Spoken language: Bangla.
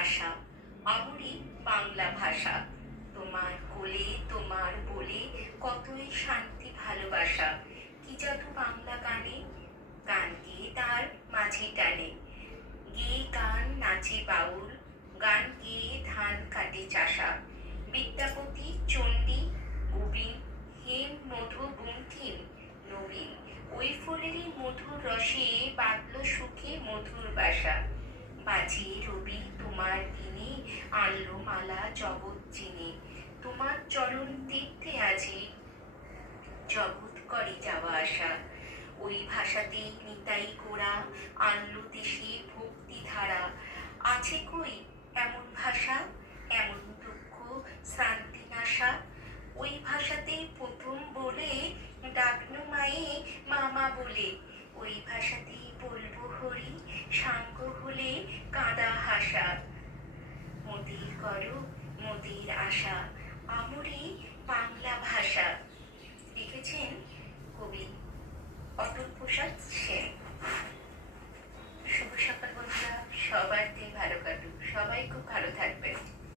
আশা, আমরি বাংলা ভাষা। তোমার কোলে তোমার বলে কতই শান্তি ভালোবাসা। কি জাদু বাংলা গানে, গান গেয়ে তার মাঝি টানে। গেয়ে গান নাচে বাউল, গান গেয়ে ধান কাটে চাষা। বিদ্যাপতি চণ্ডী গোবিন, হেম মধু বঙ্কিম নবীন, ওই ফুলেরই মধুর রসে বাঁধল সুখে মধুর বাসা। বাজিয়ে রবি তোমার দিনে, আনলো মালা জগৎ চিনে। তোমার চরণ তীর্থে আজি জগৎ করে যাওয়া আসা। ওই ভাষাতেই নিতাই গোরা আনলো দেশে ভক্তি ধারা। আছে কই এমন ভাষা, এমন দুঃখ শ্রান্তি নাশা। ওই ভাষাতেই প্রথম বলে ডাকনো মায়ে মামা বলে। ওই ভাষাতেই বলবো হরি, সাঙ্গ হলে কাঁদা হাসা। মোদের করো মোদের আশা।